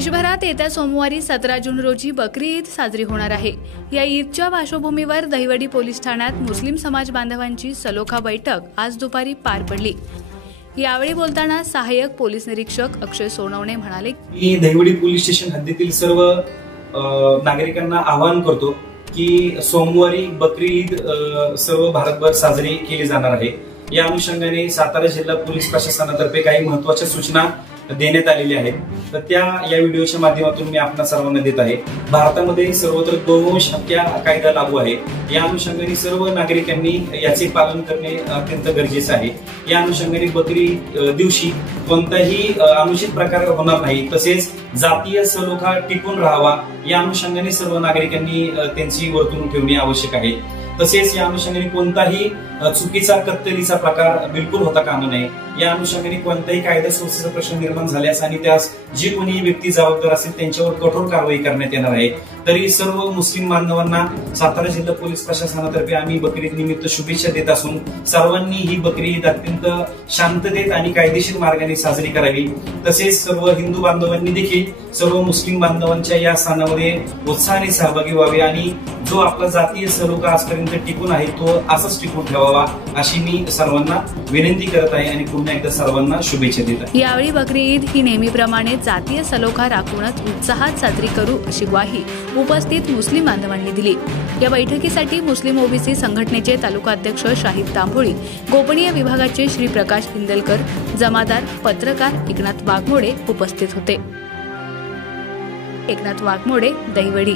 देशभरात येत्या सोमवारी 17 जून रोजी बकरी ईद साजरी होणार आहे। या ईदच्या पार्श्वभूमीवर दहिवडी पोलीस ठाण्यात मुस्लिम समाज बांधवांची सलोखा बैठक आज दुपारी पार पडली। यावेळी बोलताना सहाय्यक पोलीस निरीक्षक अक्षय सोनवणे म्हणाले, मी दहिवडी पोलीस स्टेशन हद्दीतील सर्व नागरिकांना आवाहन करतो की सोमवारी बकरी ईद सर्व भारतभर साजरी केली जाणार आहे। या अनुषंगाने सातारा जिल्हा पोलीस प्रशासनातर्फे काही महत्त्वाच्या सूचना देण्यात आलेल्या आहेत। तर त्या या व्हिडिओच्या माध्यमातून मी आपल्या सर्वांना देत आहे। भारतामध्ये सर्वत्र गोवंश हत्या कायदा लागू आहे। या अनुषंगाने सर्व नागरिकांनी याचे पालन करणे अत्यंत गरजेचे आहे। या अनुषंगाने बकरी दिवशी कोणताही अनुचित प्रकार होणार नाही, तसेच जातीय सलोखा टिकून राहावा या अनुषंगाने सर्व नागरिकांनी त्यांची वर्तणूक ठेवणे आवश्यक आहे। तसेच या अनुषंगाने कोणताही चुकीचा कत्तलीचा प्रकार बिलकुल होता कामा नये। या अनुषंगाने कोणताही कायदा सुव्यवस्थेचा प्रश्न निर्माण झाल्यास आणि त्यास जी कोणी व्यक्ती जबाबदार असेल त्यांच्यावर कठोर कारवाई करण्यात येणार आहे। तरी सर्व मुस्लिम बांधवांना सातारा जिल्हा पोलीस प्रशासनातर्फे आम्ही बकरी ईद निमित्त शुभेच्छा देत असून सर्वांनी ही बकरी ईद अत्यंत शांततेत आणि कायदेशीर मार्गाने साजरी करावी। तसेच सर्व हिंदू बांधवांनी देखील सर्व मुस्लिम बांधवांच्या या सणामध्ये उत्साहाने सहभागी व्हावे आणि जो आपला जातीय सलोखा आजपर्यंत टिकून आहे तो असाच टिकून ठेवावा अशी मी सर्वांना विनंती करत आहे आणि पुन्हा एकदा सर्वांना शुभेच्छा देत आहे। यावेळी बकरी ईद ही नेहमीप्रमाणे जातीय सलोखा राखूनच उत्साहात साजरी करू अशी ग्वाही उपस्थित मुस्लिम बांधवांनी दिली। या बैठकीसाठी मुस्लिम ओबीसी संघटनेचे तालुका अध्यक्ष शाहिद तांबोळी, गोपनीय विभागाचे श्री प्रकाश इंदलकर, जमादार, पत्रकार एकनाथ वाघमोडे उपस्थित होते। एकनाथ वाघमोडे, दहिवडी।